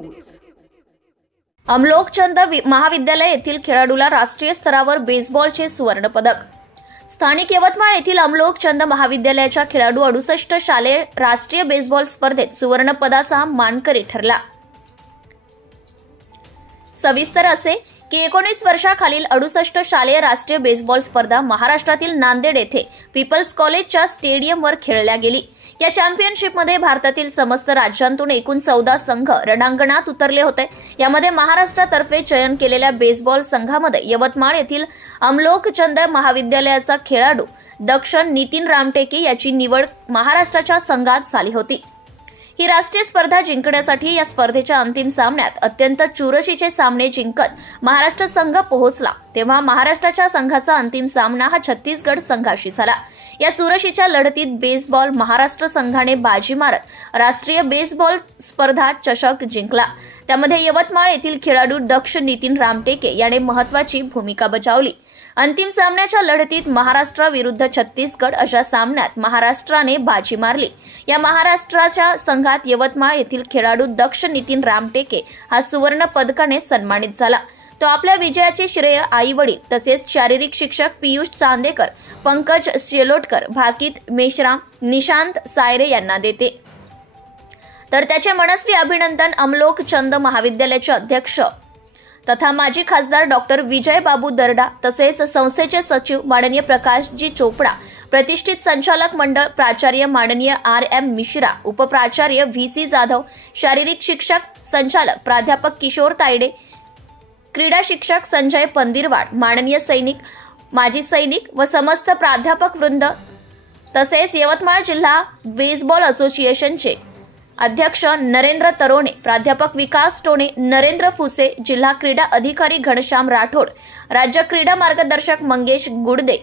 News. अमलोकचंद महाविद्यालय येथील खेळाडूला राष्ट्रीय स्तरावर बेसबॉलचे सुवर्ण पदक। स्थानिक यवतमाळ येथील अमलोकचंद महाविद्यालयाच्या खेळाडू 68 शालेय राष्ट्रीय बेसबॉल स्पर्धेत सुवर्ण पदाचा मानकरी ठरला। सविस्तर असे की 19 वर्षाखालील 68 शालेय राष्ट्रीय बेसबॉल स्पर्धा महाराष्ट्रातील नांदेड येथे पीपल्स कॉलेजच्या स्टेडियमवर खेळल्या गेली। या चॅम्पियनशिपमध्ये भारतातील समस्त राज्यांतून एकूण 14 संघ रणांगणात उतरले होते। यामध्ये महाराष्ट्रातर्फे चयन केलेल्या बेसबॉल संघामध्ये यवतमाळ येथील अमलोकचंद महाविद्यालयाचा खेळाडू दक्षण नितीन रामटेके याची निवड महाराष्ट्राच्या संघात झाली होती। ही राष्ट्रीय स्पर्धा जिंकण्यासाठी या स्पर्धेच्या अंतिम सामन्यात अत्यंत चुरशीचे सामने जिंकत महाराष्ट्र संघ पोहोचला, तेव्हा महाराष्ट्राच्या संघाचा अंतिम सामना हा छत्तीसगड संघाशी झाला। या चुरशीच्या लढतीत बेसबॉल महाराष्ट्र संघाने बाजी मारत राष्ट्रीय बेसबॉल स्पर्धा चषक जिंकला। त्यामध्ये यवतमाळ येथील खेळाडू दक्ष नितीन रामटेके याने महत्त्वाची भूमिका बजावली। अंतिम सामन्याच्या लढतीत महाराष्ट्र विरुद्ध छत्तीसगड अशा सामन्यात महाराष्ट्राने बाजी मारली। या महाराष्ट्राच्या संघात यवतमाळ येथील खेळाडू दक्ष नितीन रामटेके हा सुवर्ण पदकाने सन्मानित झाला। तो आपल्या विजयाचे श्रेय आई वडील तसेच शारीरिक शिक्षक पियुष चांदेकर, पंकज शेलोटकर, भाकित मेश्राम, निशांत सायरे यांना देते। तर त्याचे मनस्वी अभिनंदन अमलोकचंद महाविद्यालयाचे अध्यक्ष तथा माजी खासदार डॉक्टर विजय बाबू दर्डा तसेच संस्थेचे सचिव माननीय प्रकाशजी चोपडा, प्रतिष्ठित संचालक मंडळ प्राचार्य माननीय RM मिश्रा, उपप्राचार्य VC जाधव, शारीरिक शिक्षक संचालक प्राध्यापक किशोर तायडे, क्रीडा शिक्षक संजय पंदिरवाड, माननीय सैनिक, माजी सैनिक व समस्त प्राध्यापक वृंद तसेच यवतमाळ जिल्हा बेसबॉल असोसिएशनचे अध्यक्ष नरेंद्र तरोणे, प्राध्यापक विकास टोणे, नरेंद्र फुसे, जिल्हा क्रीडा अधिकारी घनश्याम राठोड, राज्य क्रीडा मार्गदर्शक मंगेश गुडदे,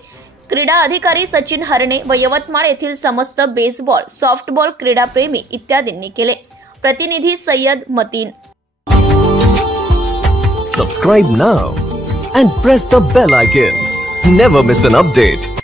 क्रीडा अधिकारी सचिन हरणे व यवतमाळ येथील समस्त बेसबॉल, सॉफ्टबॉल क्रीडाप्रेमी इत्यादींनी केले। प्रतिनिधी Syed Mateen. Subscribe now and press the bell icon. Never miss an update.